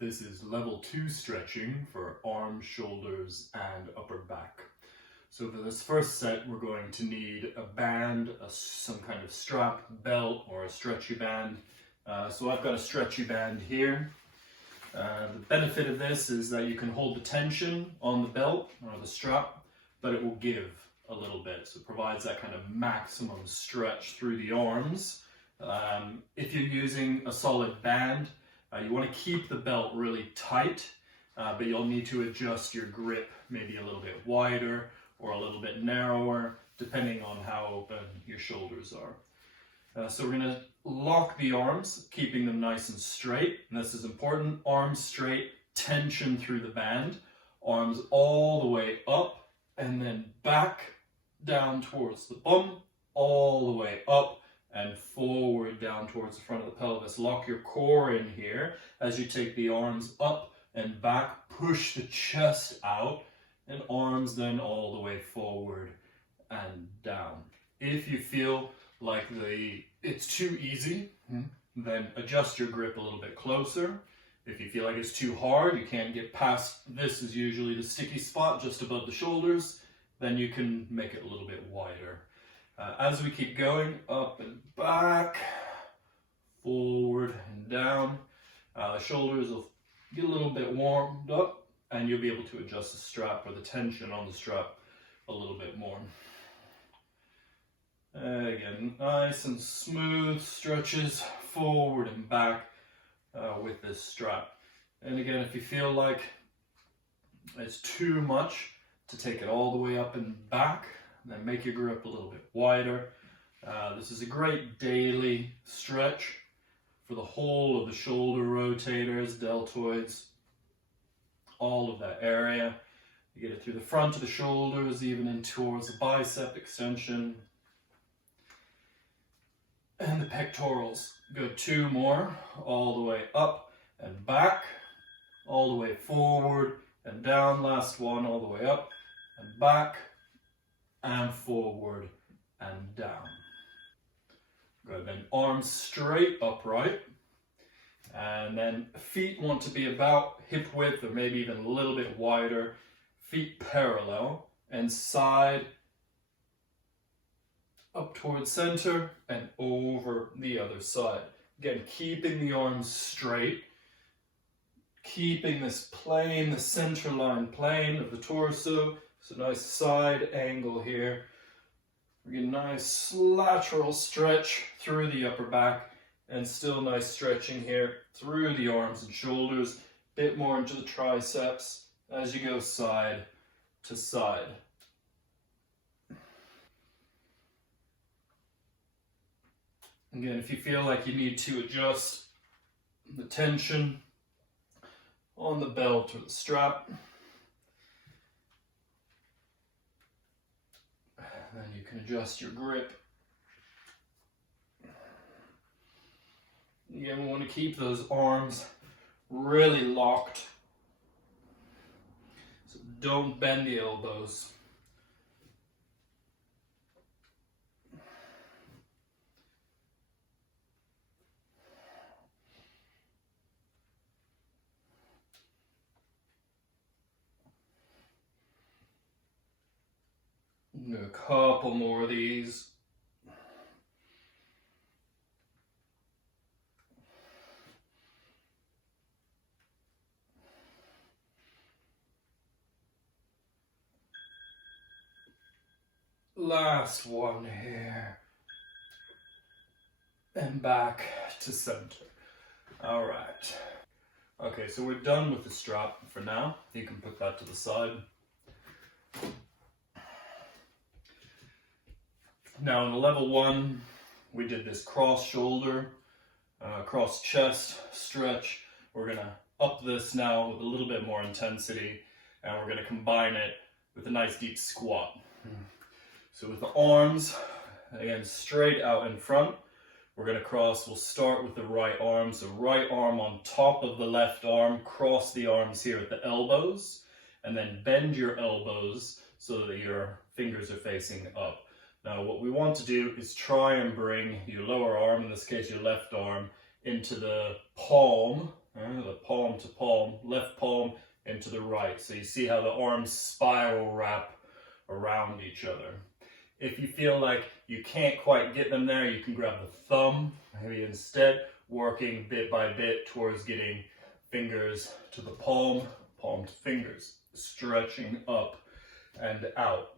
This is level 2 stretching for arms, shoulders, and upper back. So for this first set, we're going to need a band, some kind of strap, belt, or a stretchy band. So I've got a stretchy band here. The benefit of this is that you can hold the tension on the belt or the strap, but it will give a little bit. So it provides that kind of maximum stretch through the arms. If you're using a solid band, you want to keep the belt really tight, but you'll need to adjust your grip maybe a little bit wider or a little bit narrower, depending on how open your shoulders are. So we're going to lock the arms, keeping them nice and straight. And this is important. Arms straight, tension through the band, arms all the way up and then back down towards the bum, all the way up and forward down towards the front of the pelvis. Lock your core in here as you take the arms up and back, push the chest out, and arms then all the way forward and down. If you feel like it's too easy, then adjust your grip a little bit closer. If you feel like it's too hard, you can't get past, this is usually the sticky spot just above the shoulders, then you can make it a little bit wider. As we keep going, up and back, forward and down, the shoulders will get a little bit warmed up, and you'll be able to adjust the strap or the tension on the strap a little bit more. Again, nice and smooth stretches forward and back with this strap. And again, if you feel like it's too much to take it all the way up and back, then make your grip a little bit wider. This is a great daily stretch for the whole of the shoulder rotators, deltoids, all of that area. You get it through the front of the shoulders, even in towards the bicep extension. And the pectorals. Go 2 more, all the way up and back, all the way forward and down. Last one, all the way up and back and forward and down. Good, then arms straight upright. And then feet want to be about hip width or maybe even a little bit wider. Feet parallel and side up towards center and over the other side. Again, keeping the arms straight, keeping this plane, the center line plane of the torso. So nice side angle here. We get a nice lateral stretch through the upper back. And still nice stretching here through the arms and shoulders, bit more into the triceps as you go side to side. Again, if you feel like you need to adjust the tension on the belt or the strap, then you can adjust your grip. Again, we want to keep those arms really locked. So don't bend the elbows. Do a couple more of these. Last one here. And back to center. All right. Okay, so we're done with the strap for now. You can put that to the side. Now in level 1, we did this cross shoulder, cross chest stretch. We're gonna up this now with a little bit more intensity, and we're gonna combine it with a nice deep squat. So with the arms, again, straight out in front, we're going to cross. We'll start with the right arm. So right arm on top of the left arm, cross the arms here at the elbows, and then bend your elbows so that your fingers are facing up. Now what we want to do is try and bring your lower arm, in this case your left arm, into the palm the palm to palm, left palm into the right. So you see how the arms spiral wrap around each other. If you feel like you can't quite get them there, you can grab the thumb, maybe instead working bit by bit towards getting fingers to the palm, palm to fingers, stretching up and out.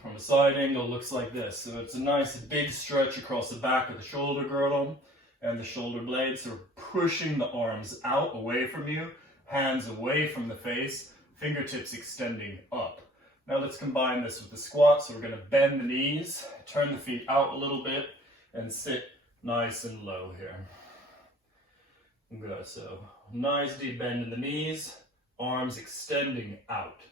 From a side angle, looks like this. So it's a nice big stretch across the back of the shoulder girdle and the shoulder blades. So we're pushing the arms out, away from you, hands away from the face, fingertips extending up. Now let's combine this with the squat. So we're going to bend the knees, turn the feet out a little bit, and sit nice and low here. Good. So nice deep bend in the knees, arms extending out.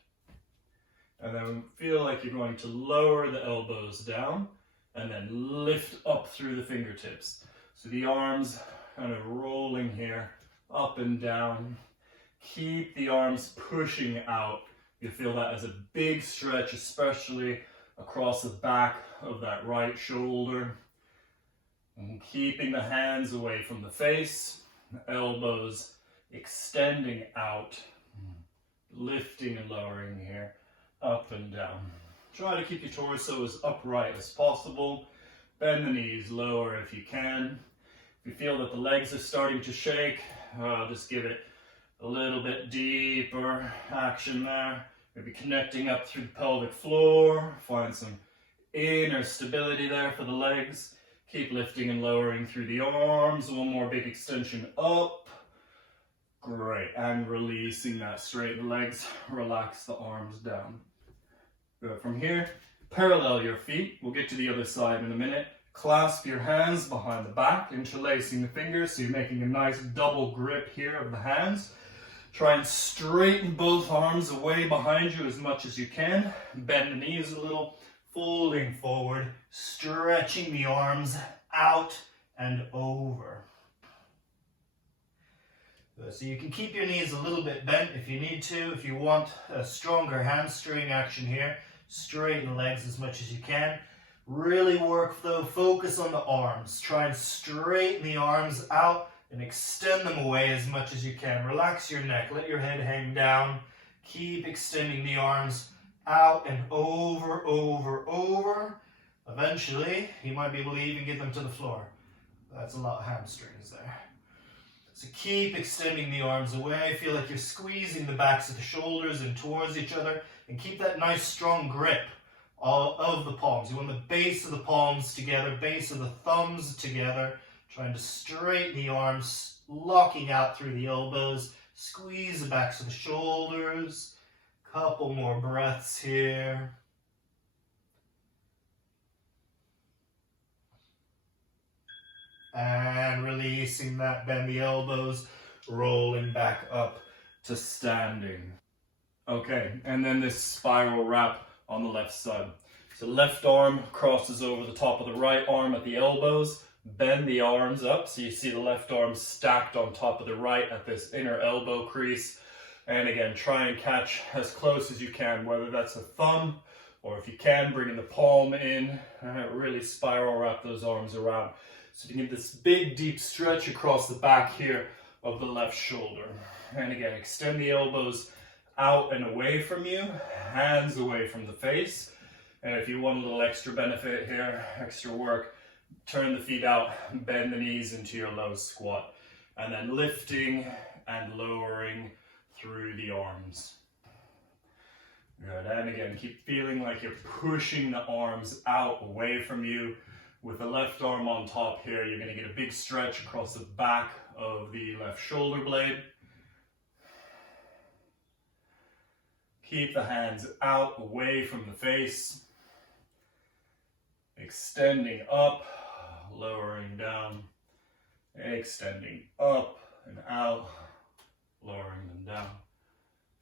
And then feel like you're going to lower the elbows down and then lift up through the fingertips. So the arms kind of rolling here, up and down. Keep the arms pushing out. You feel that as a big stretch, especially across the back of that right shoulder. And keeping the hands away from the face, the elbows extending out, lifting and lowering here. Up and down. Try to keep your torso as upright as possible. Bend the knees lower if you can. If you feel that the legs are starting to shake, just give it a little bit deeper action there. Maybe connecting up through the pelvic floor. Find some inner stability there for the legs. Keep lifting and lowering through the arms. One more big extension up. Great. And releasing that. Straighten the legs. Relax the arms down. Good. From here, parallel your feet. We'll get to the other side in a minute. Clasp your hands behind the back, interlacing the fingers, so you're making a nice double grip here of the hands. Try and straighten both arms away behind you as much as you can. Bend the knees a little, folding forward, stretching the arms out and over. So you can keep your knees a little bit bent if you need to. If you want a stronger hamstring action here, straighten the legs as much as you can. Really work though, focus on the arms. Try and straighten the arms out and extend them away as much as you can. Relax your neck, let your head hang down. Keep extending the arms out and over, over, over. Eventually, you might be able to even get them to the floor. That's a lot of hamstrings there. So keep extending the arms away. Feel like you're squeezing the backs of the shoulders in towards each other. And keep that nice strong grip of the palms. You want the base of the palms together, base of the thumbs together. Trying to straighten the arms, locking out through the elbows. Squeeze the backs of the shoulders. Couple more breaths here. And releasing that, bend the elbows, rolling back up to standing. Okay, and then this spiral wrap on the left side. So left arm crosses over the top of the right arm at the elbows. Bend the arms up so you see the left arm stacked on top of the right at this inner elbow crease. And again, try and catch as close as you can, whether that's a thumb or if you can, bringing the palm in. Really spiral wrap those arms around. So you get this big deep stretch across the back here of the left shoulder. And again, extend the elbows out and away from you, hands away from the face. And if you want a little extra benefit here, extra work, turn the feet out, bend the knees into your low squat. And then lifting and lowering through the arms. Good, and again, keep feeling like you're pushing the arms out away from you. With the left arm on top here, you're going to get a big stretch across the back of the left shoulder blade. Keep the hands out away from the face. Extending up, lowering down, extending up and out, lowering them down.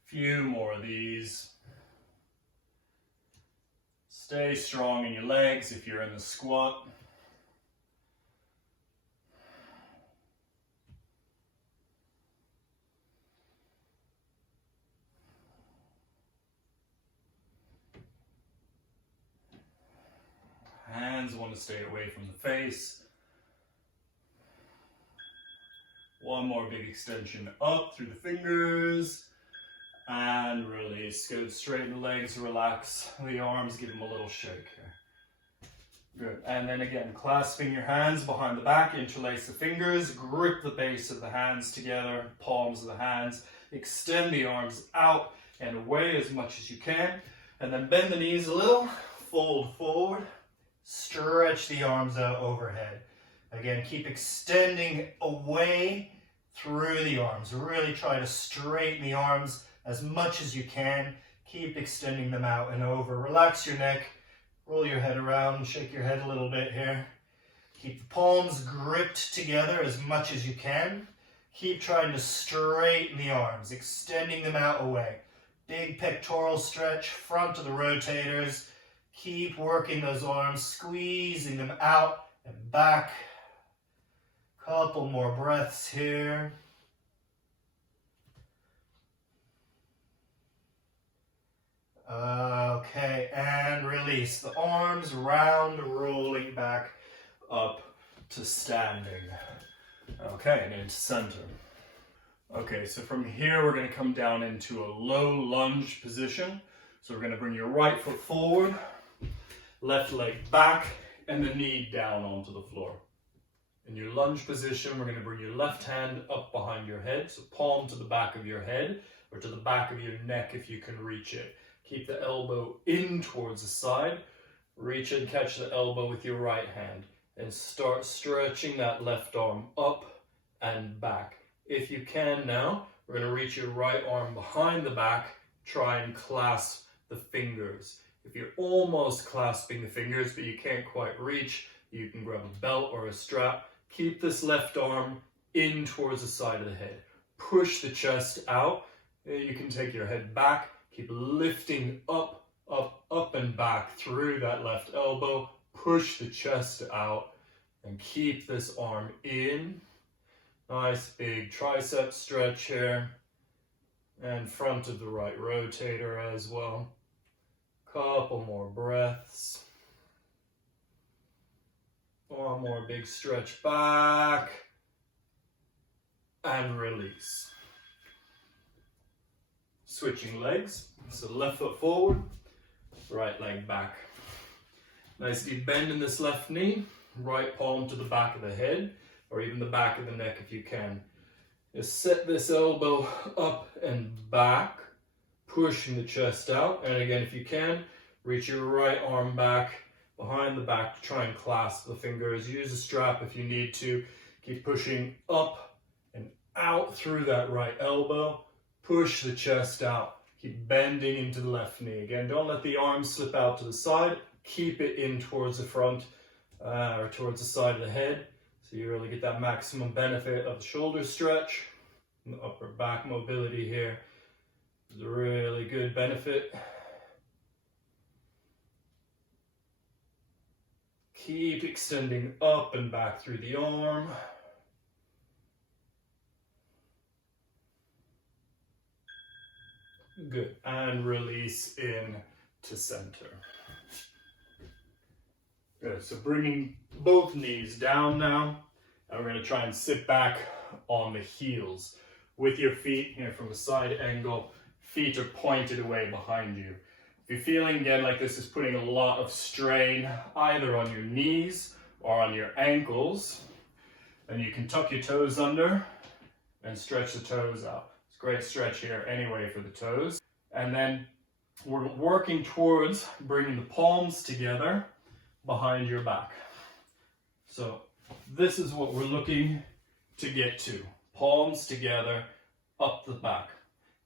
Few more of these. Stay strong in your legs if you're in the squat. Hands want to stay away from the face. One more big extension up through the fingers. And release. Good. Straighten the legs, relax the arms, give them a little shake here. Good. And then again, clasping your hands behind the back, interlace the fingers, grip the base of the hands together, palms of the hands, extend the arms out and away as much as you can, and then bend the knees a little, fold forward, stretch the arms out overhead. Again, keep extending away through the arms. Really try to straighten the arms as much as you can. Keep extending them out and over. Relax your neck. Roll your head around, shake your head a little bit here. Keep the palms gripped together as much as you can. Keep trying to straighten the arms, extending them out away. Big pectoral stretch, front of the rotators. Keep working those arms, squeezing them out and back. Couple more breaths here. Okay, and release. The arms round, rolling back up to standing. Okay, and into center. Okay, so from here we're going to come down into a low lunge position. So we're going to bring your right foot forward, left leg back, and the knee down onto the floor. In your lunge position, we're going to bring your left hand up behind your head, so palm to the back of your head, or to the back of your neck if you can reach it. Keep the elbow in towards the side. Reach and catch the elbow with your right hand. And start stretching that left arm up and back. If you can now, we're going to reach your right arm behind the back. Try and clasp the fingers. If you're almost clasping the fingers but you can't quite reach, you can grab a belt or a strap. Keep this left arm in towards the side of the head. Push the chest out. You can take your head back. Keep lifting up, up, up and back through that left elbow. Push the chest out and keep this arm in. Nice big tricep stretch here. And front of the right rotator as well. Couple more breaths. One more big stretch back. And release. Switching legs, so left foot forward, right leg back. Nice deep bend in this left knee, right palm to the back of the head, or even the back of the neck if you can. Just set this elbow up and back, pushing the chest out, and again if you can, reach your right arm back, behind the back to try and clasp the fingers. Use a strap if you need to. Keep pushing up and out through that right elbow. Push the chest out. Keep bending into the left knee. Again, don't let the arms slip out to the side. Keep it in towards the front or towards the side of the head. So you really get that maximum benefit of the shoulder stretch. And the upper back mobility here is a really good benefit. Keep extending up and back through the arm. Good, and release in to center. Good, so bringing both knees down now, and we're going to try and sit back on the heels. With your feet here from a side angle, feet are pointed away behind you. If you're feeling again like this is putting a lot of strain either on your knees or on your ankles, then you can tuck your toes under and stretch the toes out. Great stretch here anyway for the toes. And then we're working towards bringing the palms together behind your back. So this is what we're looking to get to. Palms together up the back.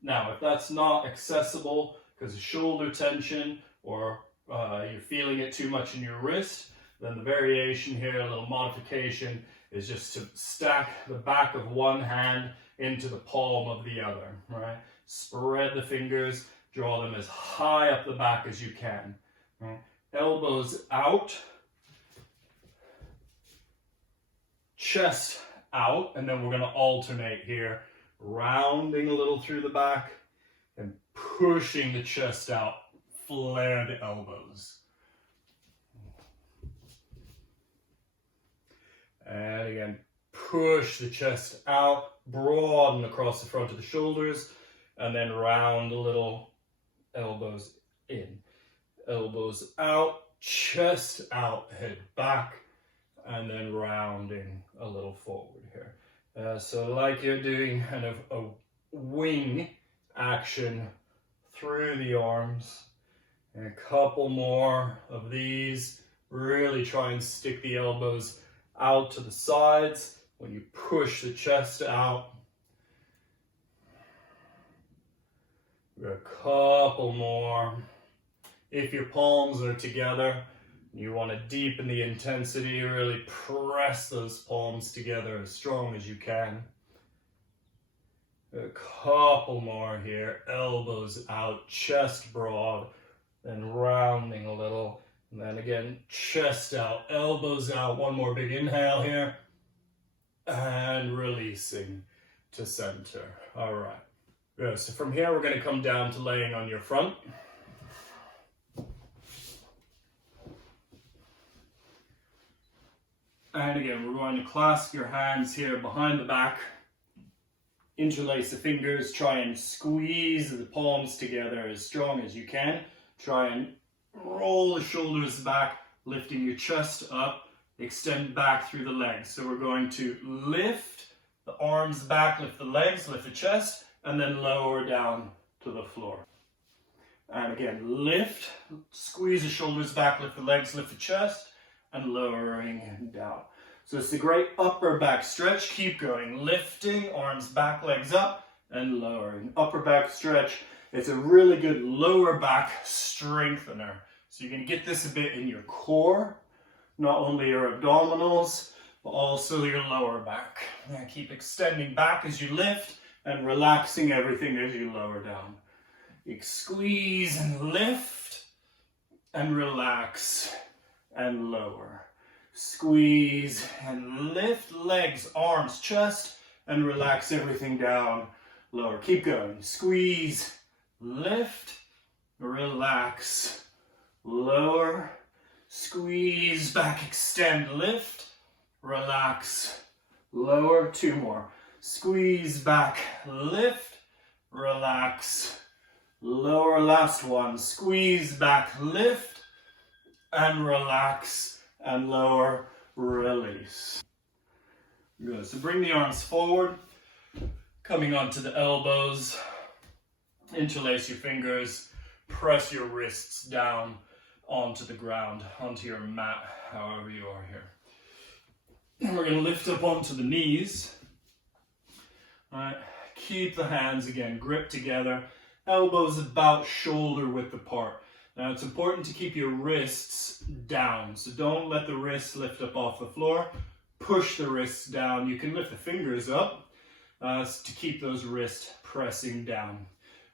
Now, if that's not accessible because of shoulder tension or you're feeling it too much in your wrist, then the variation here, a little modification, is just to stack the back of one hand into the palm of the other, right? Spread the fingers, draw them as high up the back as you can. Right? Elbows out, chest out, and then we're going to alternate here, rounding a little through the back and pushing the chest out, flare the elbows. And again, push the chest out, broaden across the front of the shoulders, and then round a little, elbows in. Elbows out, chest out, head back, and then rounding a little forward here. So like you're doing kind of a wing action through the arms. And a couple more of these. Really try and stick the elbows out to the sides when you push the chest out. A couple more. If your palms are together, you want to deepen the intensity, really press those palms together as strong as you can. A couple more here, elbows out, chest broad, then rounding a little. And then again, chest out, elbows out. One more big inhale here. And releasing to center. All right. Good. So from here, we're going to come down to laying on your front. And again, we're going to clasp your hands here behind the back. Interlace the fingers. Try and squeeze the palms together as strong as you can. Try and roll the shoulders back, lifting your chest up, extend back through the legs. So we're going to lift the arms back, lift the legs, lift the chest, and then lower down to the floor. And again, lift, squeeze the shoulders back, lift the legs, lift the chest, and lowering down. So it's a great upper back stretch. Keep going, lifting, arms back, legs up, and lowering. Upper back stretch. It's a really good lower back strengthener. So you're going to get this a bit in your core, not only your abdominals, but also your lower back. And keep extending back as you lift and relaxing everything as you lower down. You squeeze and lift and relax and lower. Squeeze and lift, legs, arms, chest, and relax everything down, lower. Keep going. Squeeze, lift, relax, lower, squeeze back, extend, lift, relax, lower. Two more. Squeeze back, lift, relax, lower. Last one. Squeeze back, lift, and relax, and lower, release. Good. So bring the arms forward, coming onto the elbows, interlace your fingers, press your wrists down onto the ground, onto your mat, however you are here. And we're going to lift up onto the knees. All right. Keep the hands again gripped together, elbows about shoulder width apart. Now it's important to keep your wrists down, so don't let the wrists lift up off the floor. Push the wrists down. You can lift the fingers up to keep those wrists pressing down.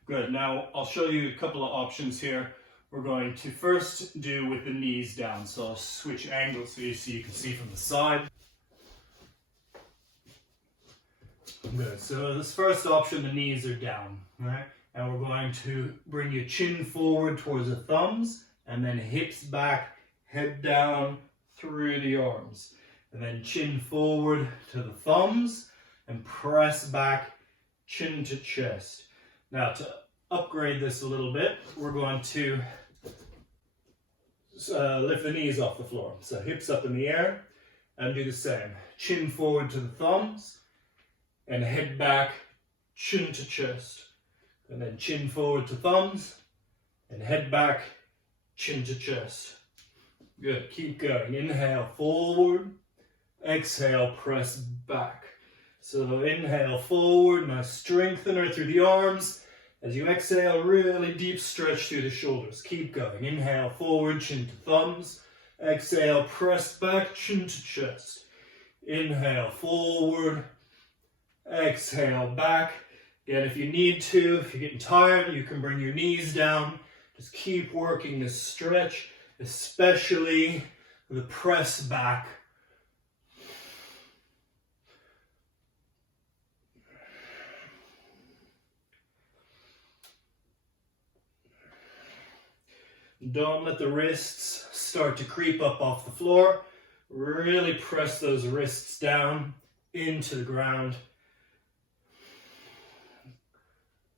Good. Now I'll show you a couple of options here. We're going to first do with the knees down. So I'll switch angles so you can see from the side. Good. So this first option, the knees are down. Right? And we're going to bring your chin forward towards the thumbs, and then hips back, head down through the arms. And then chin forward to the thumbs, and press back, chin to chest. Now to upgrade this a little bit, we're going to lift the knees off the floor. So hips up in the air, and do the same. Chin forward to the thumbs, and head back, chin to chest. And then chin forward to thumbs, and head back, chin to chest. Good, keep going. Inhale, forward. Exhale, press back. So inhale, forward, nice strengthener through the arms. As you exhale, really deep stretch through the shoulders. Keep going. Inhale, forward, chin to thumbs. Exhale, press back, chin to chest. Inhale, forward. Exhale, back. Again, if you need to, if you're getting tired, you can bring your knees down. Just keep working this stretch, especially the press back. Don't let the wrists start to creep up off the floor. Really press those wrists down into the ground.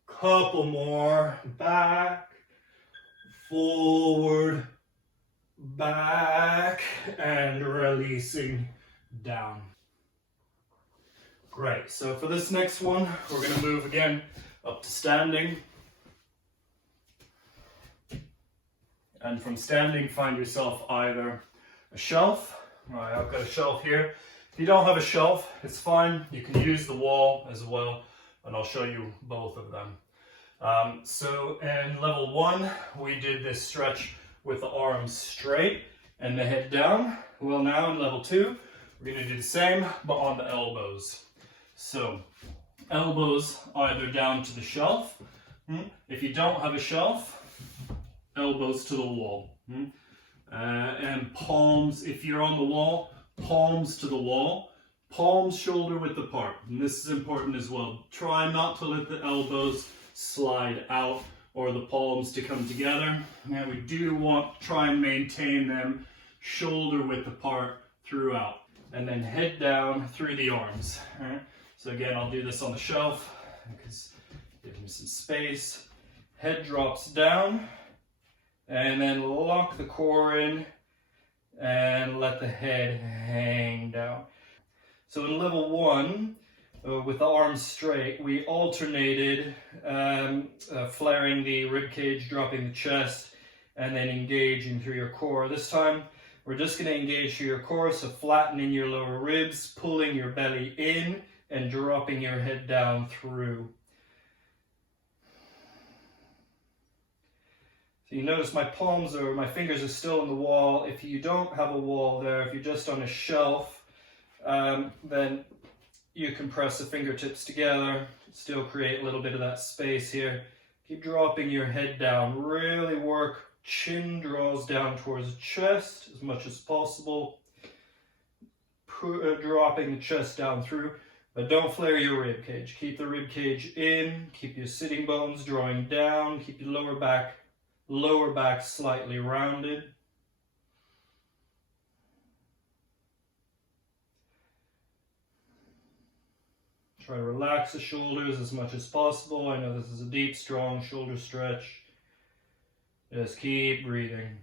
Couple more, back, forward, back, and releasing down. Great, so for this next one, we're going to move again up to standing. And from standing, find yourself either a shelf. Right, I've got a shelf here. If you don't have a shelf, it's fine. You can use the wall as well, and I'll show you both of them. So in level 1, we did this stretch with the arms straight and the head down. Well, now in level 2, we're going to do the same, but on the elbows. So elbows either down to the shelf. If you don't have a shelf, elbows to the wall. And palms, if you're on the wall, palms to the wall. Palms shoulder width apart. And this is important as well. Try not to let the elbows slide out or the palms to come together. And we do want to try and maintain them shoulder width apart throughout. And then head down through the arms. All right? So again, I'll do this on the shelf because give me some space. Head drops down and then lock the core in and let the head hang down. So in level 1, with the arms straight, we alternated flaring the rib cage, dropping the chest, and then engaging through your core. This time, we're just going to engage through your core, so flattening your lower ribs, pulling your belly in, and dropping your head down through. So you notice my fingers are still on the wall. If you don't have a wall there, if you're just on a shelf, then you can press the fingertips together, still create a little bit of that space here. Keep dropping your head down. Really work. Chin draws down towards the chest as much as possible. Dropping the chest down through, but don't flare your rib cage. Keep the rib cage in. Keep your sitting bones drawing down. Keep your lower back slightly rounded. Try to relax the shoulders as much as possible. I know this is a deep, strong shoulder stretch. Just keep breathing.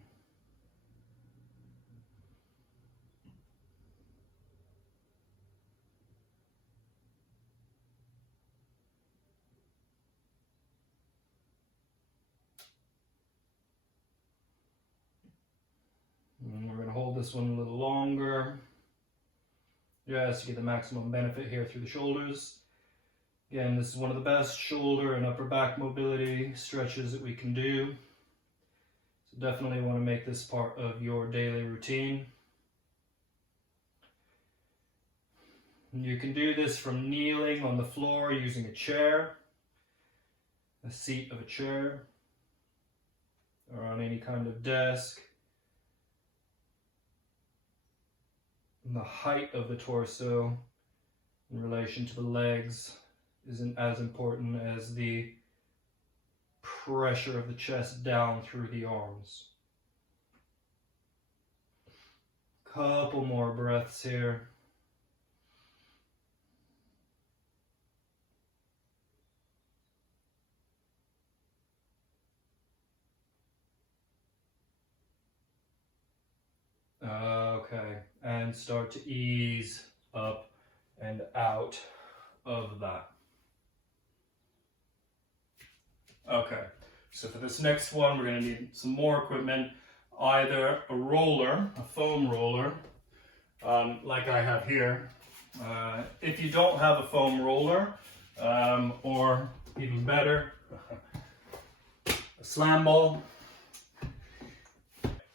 And we're going to hold this one a little longer. Just to get the maximum benefit here through the shoulders. Again, this is one of the best shoulder and upper back mobility stretches that we can do. So definitely want to make this part of your daily routine. And you can do this from kneeling on the floor using a chair, a seat of a chair, or on any kind of desk. And the height of the torso in relation to the legs isn't as important as the pressure of the chest down through the arms. Couple more breaths here. Okay, and start to ease up and out of that. Okay, so for this next one, we're going to need some more equipment, either a roller, a foam roller, like I have here. If you don't have a foam roller, or even better, a slam ball,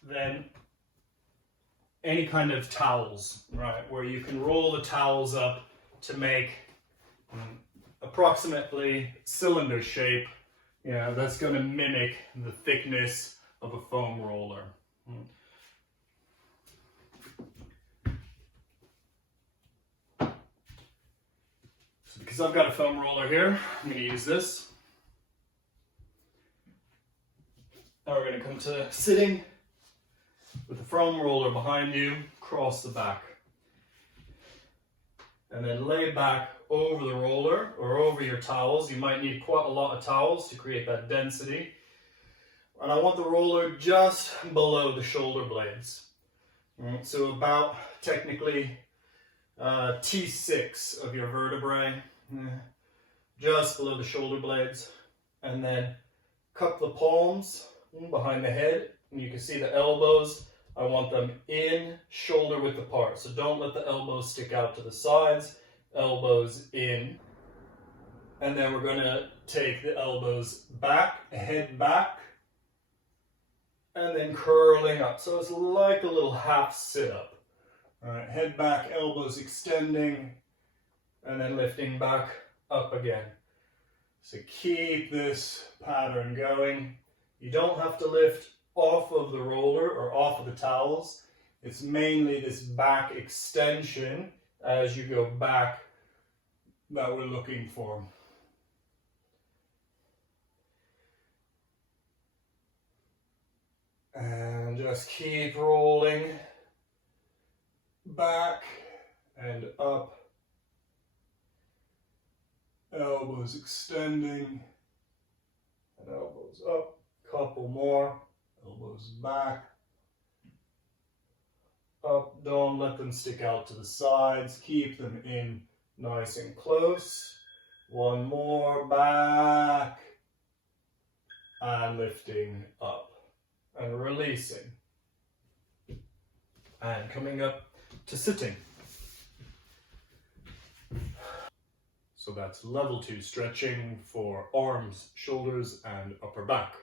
then any kind of towels, right, where you can roll the towels up to make approximately cylinder shape. Yeah, that's going to mimic the thickness of a foam roller. So because I've got a foam roller here, I'm going to use this. Now we're going to come to sitting with the foam roller behind you, cross the back. and then lay back over the roller or over your towels. You might need quite a lot of towels to create that density. And I want the roller just below the shoulder blades. So about technically T6 of your vertebrae, just below the shoulder blades. And then cup the palms behind the head, and you can see the elbows. I want them in, shoulder width apart. So don't let the elbows stick out to the sides, elbows in. And then we're going to take the elbows back, head back, and then curling up. So it's like a little half sit-up. All right, head back, elbows extending, and then lifting back up again. So keep this pattern going. You don't have to lift off of the roller or off of the towels. It's mainly this back extension as you go back that we're looking for. And just keep rolling back and up. Elbows extending and elbows up. Couple more. Elbows back. Up. Don't let them stick out to the sides. Keep them in nice and close. One more. Back. And lifting up. And releasing. And coming up to sitting. So that's level 2 stretching for arms, shoulders, and upper back.